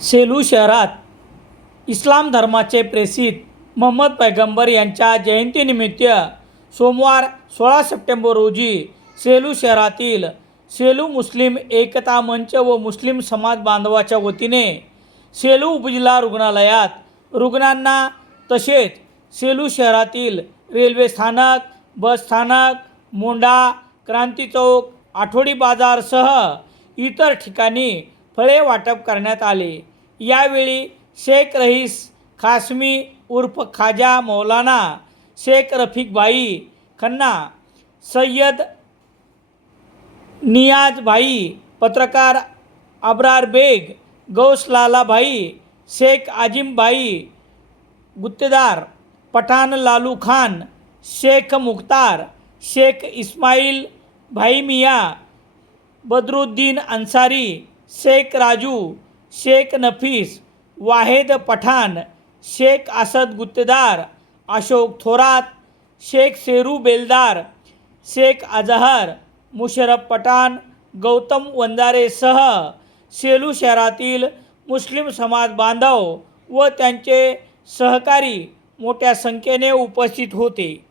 सेलू शहरात इस्लाम धर्माचे प्रेसित महम्मद पैगंबर यांच्या जयंतीनिमित्त सोमवार सोळा सप्टेंबर रोजी सेलू शहरातील सेलू मुस्लिम एकता मंच व मुस्लिम समाज बांधवाच्या वतीने सेलू उपजिल्हा रुग्णालयात रुग्णांना तसेच सेलू शहरातील रेल्वे स्थानक बस स्थानक मोंडा क्रांती चौक आठवडी बाजारसह इतर ठिकाणी फळे वाटप करण्यात आले. यावेळी शेख रईस खासमी उर्फ खाजा मौलाना शेख रफिकभाई खन्ना सय्यद नियाजभाई पत्रकार अब्रार बेग गौसलालाभाई शेख आजिमभाई गुत्तेदार पठाण लालू खान शेख मुख्तार शेख इस्माईल भाई मिया बदरुद्दीन अन्सारी शेख राजू शेख नफीस वाहेद पठाण शेख असद गुत्तेदार अशोक थोरात शेख सेरू बेलदार शेख अजहर मुशरफ पठाण गौतम वंजारेसह सेलू शहरातील मुस्लिम समाज बांधव व त्यांचे सहकारी मोठ्या संख्येने उपस्थित होते.